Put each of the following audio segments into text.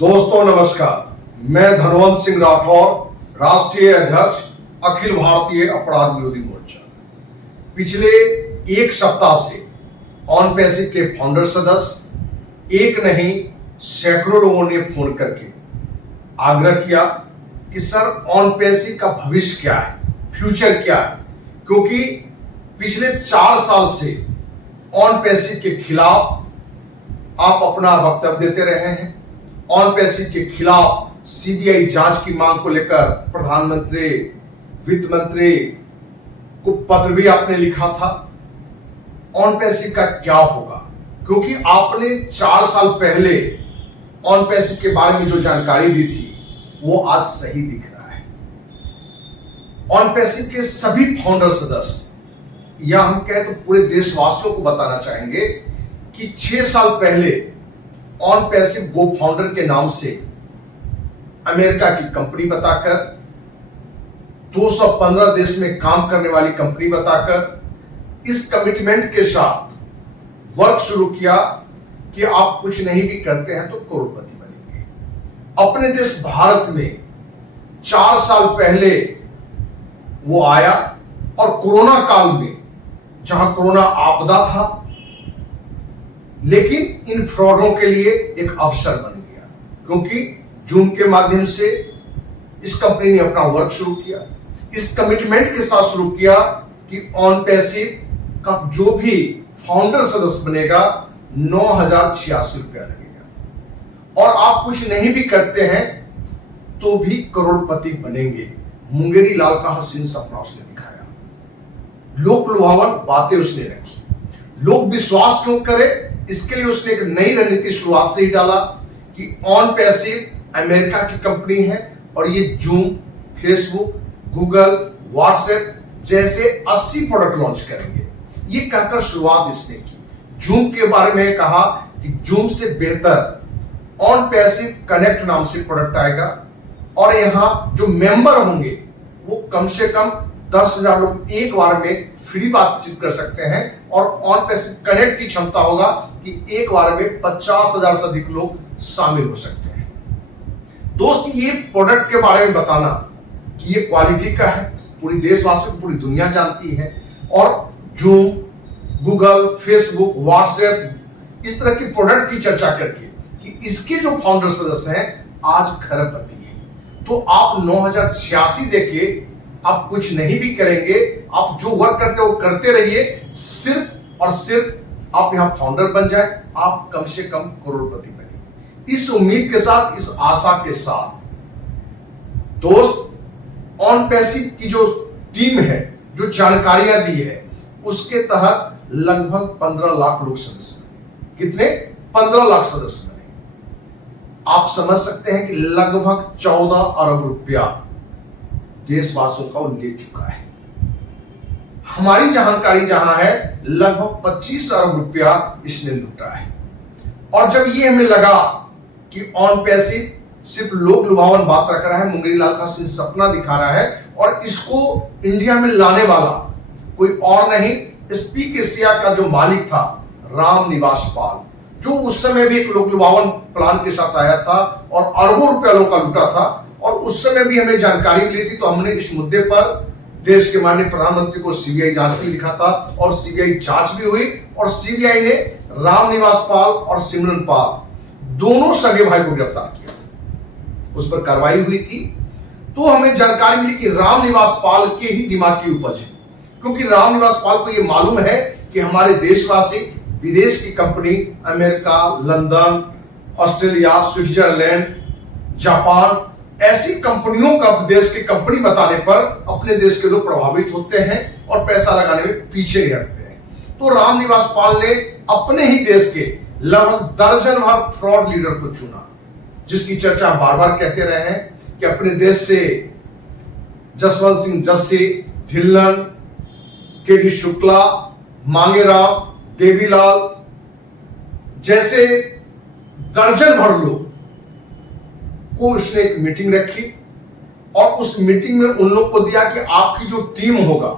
दोस्तों नमस्कार, मैं धनवंत सिंह राठौर, राष्ट्रीय अध्यक्ष अखिल भारतीय अपराध विरोधी मोर्चा। पिछले एक सप्ताह से ऑन पैसिव के फाउंडर सदस्य एक नहीं सैकड़ों लोगों ने फोन करके आग्रह किया कि सर ऑन पैसिव का भविष्य क्या है, फ्यूचर क्या है, क्योंकि पिछले 4 साल से ऑन पैसिव के खिलाफ आप अपना वक्तव्य देते रहे हैं। ऑन पैसिव के खिलाफ सीबीआई जांच की मांग को लेकर प्रधानमंत्री, वित्त मंत्री को पत्र भी आपने लिखा था। ऑन पैसिव का क्या होगा, क्योंकि आपने 4 साल पहले ऑन पैसिव के बारे में जो जानकारी दी थी वो आज सही दिख रहा है। ऑन पैसिव के सभी फाउंडर सदस्य, या हम कहें तो पूरे देशवासियों को बताना चाहेंगे कि 6 साल पहले ऑन पैसिव गो फाउंडर के नाम से अमेरिका की कंपनी बताकर, 215 देश में काम करने वाली कंपनी बताकर इस कमिटमेंट के साथ वर्क शुरू किया कि आप कुछ नहीं भी करते हैं तो करोड़पति बनेंगे। अपने देश भारत में 4 साल पहले वो आया और कोरोना काल में, जहां कोरोना आपदा था, लेकिन इन फ्रॉडों के लिए एक अवसर बन गया, क्योंकि जूम के माध्यम से इस कंपनी ने अपना वर्क शुरू किया। इस कमिटमेंट के साथ शुरू किया कि ऑन पैसिव का जो भी फाउंडर सदस्य बनेगा 9,086 रुपया लगेगा, और आप कुछ नहीं भी करते हैं तो भी करोड़पति बनेंगे। मुंगेरी लाल का हसीन सपना उसने दिखाया, लोक लुभावन बातें उसने रखी। लोग विश्वास क्यों करें, इसके लिए उसने एक नई रणनीति शुरुआत से ही डाला कि ऑन पैसिव अमेरिका की कंपनी है और ये जूम, फेसबुक, गूगल, व्हाट्सएप जैसे 80 प्रोडक्ट लॉन्च करेंगे। ये कहकर शुरुआत इसने की। जूम के बारे में कहा कि जूम से बेहतर ऑन पैसिव कनेक्ट नाम से प्रोडक्ट आएगा, और यहां जो मेंबर होंगे वो कम से कम 10,000 लोग एक बार में फ्री बातचीत कर सकते हैं, और ऑन पैसिव कनेक्ट की क्षमता होगा कि एक बार में 50,000 से अधिक लोग शामिल हो सकते हैं। दोस्त, ये प्रोडक्ट के बारे में बताना कि ये क्वालिटी का है, पूरी देशवासियों को पूरी दुनिया जानती है। और जूम, गूगल, फेसबुक, व्हाट्सएप इस तरह की प्रोडक्ट की चर्चा करके कि इसके जो फाउंडर सदस्य हैं आज खरबपति हैं, तो आप 9,086 देके आप कुछ नहीं भी करेंगे, आप जो वर्क करते हो वो करते रहिए, सिर्फ और सिर्फ आप यहां फाउंडर बन जाए, आप कम से कम करोड़पति बने। इस उम्मीद के साथ, इस आशा के साथ दोस्त, ऑन पैसिव की जो टीम है, जो जानकारियां दी है, उसके तहत लगभग 15 लाख लोग सदस्य बने। कितने? 15 लाख सदस्य बने। आप समझ सकते हैं कि लगभग 14 अरब रुपया देशवासियों का वो ले चुका है। हमारी जानकारी जहां है, लगभग 25 अरब रुपया इसने लूटा है। और जब ये हमें लगा कि ऑन पैसिव सिर्फ लोक लुभावन बात रख रहा है, मुंगेरी लाल का सपना दिखा रहा है, और इसको इंडिया में लाने वाला कोई और नहीं, स्पीक एशिया का जो मालिक था राम निवास पाल, जो उस समय भी एक लोक लुभावन प्लान के साथ आया था और अरबों रुपया लोगों का लूटा था। और उस समय भी हमें जानकारी मिली थी, तो हमने इस मुद्दे पर देश के माननीय प्रधानमंत्री को सीबीआई जांच के लिए लिखा था, और सीबीआई जांच भी हुई, और सीबीआई ने रामनिवास पाल और सिमरन पाल दोनों सगे भाई को गिरफ्तार किया, उस पर कार्रवाई हुई थी। तो हमें जानकारी मिली कि रामनिवास पाल के ही दिमाग की उपज है, क्योंकि रामनिवास पाल को यह मालूम है कि हमारे देशवासी विदेश की company America, London, Australia, Switzerland, Japan ऐसी कंपनियों का देश की कंपनी बताने पर अपने देश के लोग प्रभावित होते हैं और पैसा लगाने में पीछे नहीं हटते हैं। तो रामनिवास पाल ने अपने ही देश के लगभग दर्जन भर फ्रॉड लीडर को चुना, जिसकी चर्चा बार बार कहते रहे हैं कि अपने देश से जसवंत सिंह जस्सी, ढिल्लन, के.डी. शुक्ला, मांगेराम, देवीलाल जैसे दर्जन भर लोग को उसने एक मीटिंग रखी, और उस मीटिंग में उन लोग को दिया कि आपकी जो टीम होगा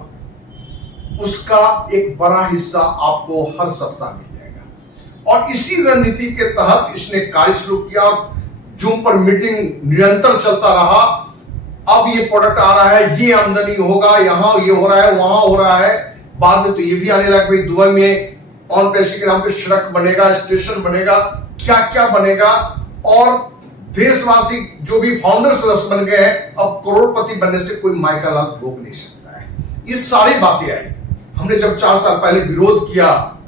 उसका एक बड़ा हिस्सा आपको हर सप्ताह मिल जाएगा। और इसी रणनीति के तहत इसने कार्य शुरू किया, और जूम पर मीटिंग निरंतर चलता रहा। अब ये प्रोडक्ट आ रहा है, ये आमदनी होगा, यहां ये हो रहा है, वहां हो रहा है। बाद में तो ये भी आने लगा भाई दुबई में ऑन पैसे के नाम पे सड़क बनेगा, स्टेशन बनेगा, क्या क्या बनेगा। और देशवासी जो भी फाउंडर सदस्य बन गए हैं, अब करोड़पति बनने से कोई माइका लाल रोक नहीं सकता है। ये सारी बातें आई। हमने जब 4 साल पहले विरोध किया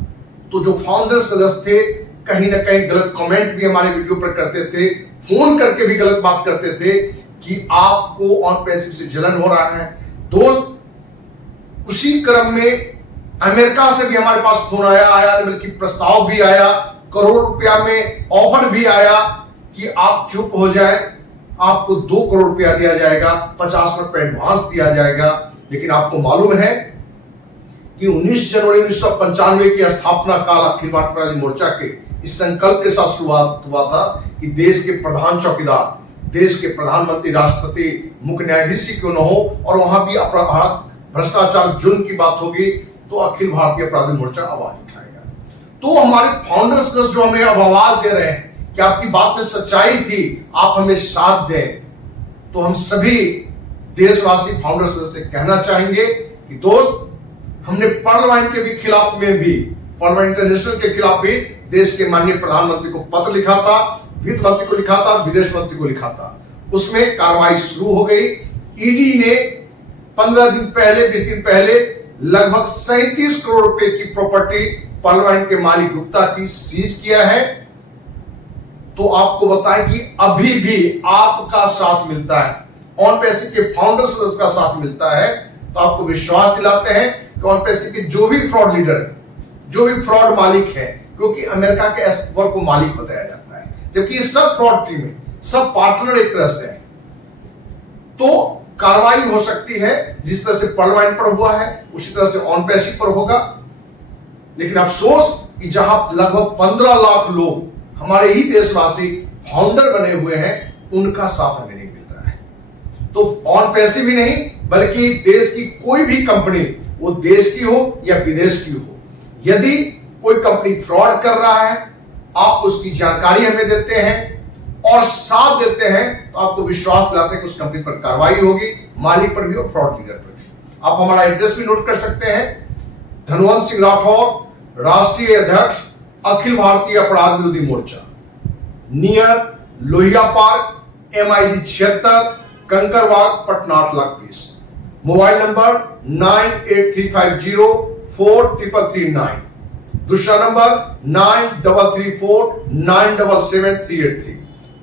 तो जो फाउंडर सदस्य थे कहीं ना कहीं गलत कमेंट भी हमारे वीडियो पर करते थे, फोन करके भी गलत बात करते थे कि आपको ऑन पैसिव से जलन हो रहा है। दोस्त, उसी क्रम में अमेरिका से भी हमारे पास फोन आया, बल्कि प्रस्ताव भी आया, करोड़ रुपया में ऑफर भी आया कि आप चुप हो जाए, आपको 2 करोड़ रुपया दिया जाएगा, 50% एडवांस दिया जाएगा। लेकिन आपको मालूम है कि 19 जनवरी 1995 की स्थापना काल अखिल भारतीय मोर्चा के इस संकल्प के साथ शुरुआत हुआ था कि देश के प्रधान चौकीदार, देश के प्रधानमंत्री, राष्ट्रपति, मुख्य न्यायाधीश क्यों न हो, और वहां भी अपराध, भ्रष्टाचार, जुर्म की बात होगी तो अखिल भारतीय अपराधी मोर्चा आवाज उठाएगा। तो हमारे फाउंडर सदस्य जो हमें अब आवाज दे रहे हैं कि आपकी बात में सच्चाई थी, आप हमें साथ दें, तो हम सभी देशवासी फाउंडर सदस्य से कहना चाहेंगे कि दोस्त, हमने पर्ल वाइन के भी खिलाफ में भी, पर्ल वाइन इंटरनेशनल के खिलाफ भी देश के माननीय प्रधानमंत्री को पत्र लिखा था, वित्त मंत्री को लिखा था, विदेश मंत्री को लिखा था। उसमें कार्रवाई शुरू हो गई। ईडी ने 15 दिन पहले, 20 दिन पहले लगभग 37 करोड़ रुपए की प्रॉपर्टी पर्ल वाइन के मालिक गुप्ता की सीज किया है। तो आपको बताएं कि अभी भी आपका साथ मिलता है, ऑन पैसे के फाउंडर सदस्य का साथ मिलता है। तो आपको विश्वास दिलाते हैं कि ऑन पैसे के जो भी फ्रॉड लीडर है, जो भी फ्रॉड मालिक है, क्योंकि अमेरिका के एस्पर को मालिक बताया जाता है, जबकि सब फ्रॉड टीम है, सब पार्टनर एक तरह से है। तो कार्रवाई हो सकती है, जिस तरह से पर्ल वाइन पर हुआ है उसी तरह से ऑन पैसे पर होगा। लेकिन अफसोस कि जहां लगभग 15 लाख लोग हमारे ही देशवासी फाउंडर बने हुए हैं, उनका साथ हमें नहीं मिल रहा है। तो ऑन पैसे भी नहीं, बल्कि देश की कोई भी कंपनी, वो देश की हो या विदेश की हो, यदि कोई कंपनी फ्रॉड कर रहा है, आप उसकी जानकारी हमें देते हैं और साथ देते हैं, तो आपको विश्वास दिलाते हैं कि उस कंपनी पर कार्रवाई होगी, मालिक पर भी और फ्रॉड लीडर पर भी। आप हमारा एड्रेस भी नोट कर सकते हैं। धनवंत सिंह राठौर, राष्ट्रीय अध्यक्ष, अखिल Bharatiya Apradh Virodhi Morcha, near Lohia park, MIG 76, Kankarbagh, Patna 8,20,000। Mobile number 9835043339। दूसरा नंबर 9334977383।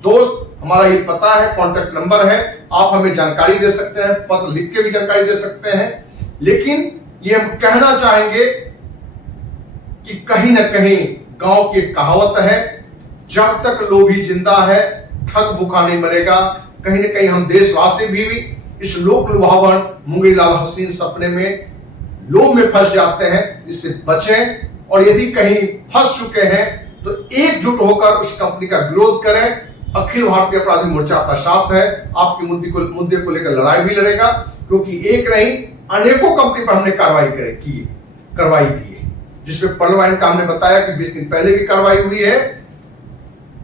दोस्त, हमारा ये पता है, कांटेक्ट नंबर है, आप हमें जानकारी दे सकते हैं, पत्र लिख के भी जानकारी दे सकते हैं। लेकिन ये हम कहना चाहेंगे कि कहीं ना कहीं गांव की कहावत है, जब तक लोभी जिंदा है ठग भूखा नहीं मरेगा। कहीं ना कहीं हम देशवासी भी इस लोक लुभावन मुंगेरी लाल हसीन सपने में, लोभ में फंस जाते हैं। इससे बचें, और यदि कहीं फंस चुके हैं तो एकजुट होकर उस कंपनी का विरोध करें। अखिल भारतीय अपराधी मोर्चा आपका साथ है, आपके मुद्दे को लेकर लड़ाई भी लड़ेगा, क्योंकि एक नहीं अनेकों कंपनी पर हमने करवाई की है, जिसमें पर्ल वाइन का हमने बताया कि 20 दिन पहले भी कार्रवाई हुई है,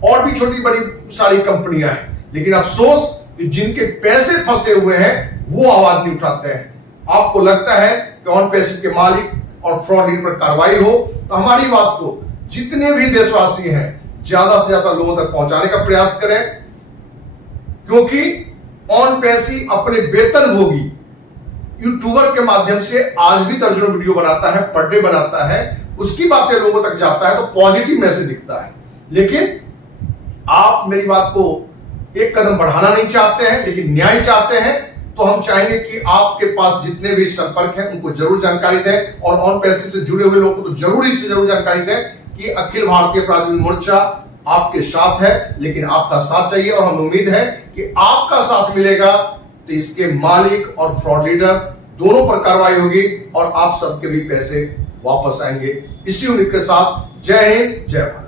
और भी छोटी बड़ी सारी कंपनियां हैं। लेकिन अफसोस कि जिनके पैसे फंसे हुए हैं वो आवाज नहीं उठाते हैं। आपको लगता है कि ऑन पैसे के मालिक और फ्रॉड लीडर पर कार्रवाई हो, तो हमारी बात को जितने भी देशवासी हैं ज्यादा से ज्यादा लोगों तक पहुंचाने का प्रयास करें, क्योंकि ऑन पैसे अपने वेतनभोगी यूट्यूबर के माध्यम से आज भी दर्जनों वीडियो बनाता है, पर डे बनाता है, उसकी बातें लोगों तक जाता है तो पॉजिटिव मैसेज दिखता है। लेकिन आप मेरी बात को एक कदम बढ़ाना नहीं चाहते हैं, लेकिन न्याय चाहते हैं। तो हम चाहेंगे कि आपके पास जितने भी संपर्क हैं उनको जरूर जानकारी दें, और ऑन पैसे से जुड़े हुए लोगों को तो जरूरी से जरूर जानकारी दें कि अखिल भारतीय अपराधी मोर्चा आपके साथ है। लेकिन आपका साथ चाहिए, और हमें उम्मीद है कि आपका साथ मिलेगा तो इसके मालिक और फ्रॉड लीडर दोनों पर कार्रवाई होगी, और आप सबके भी पैसे वापस आएंगे। इसी उम्मीद के साथ जय हिंद, जय भारत।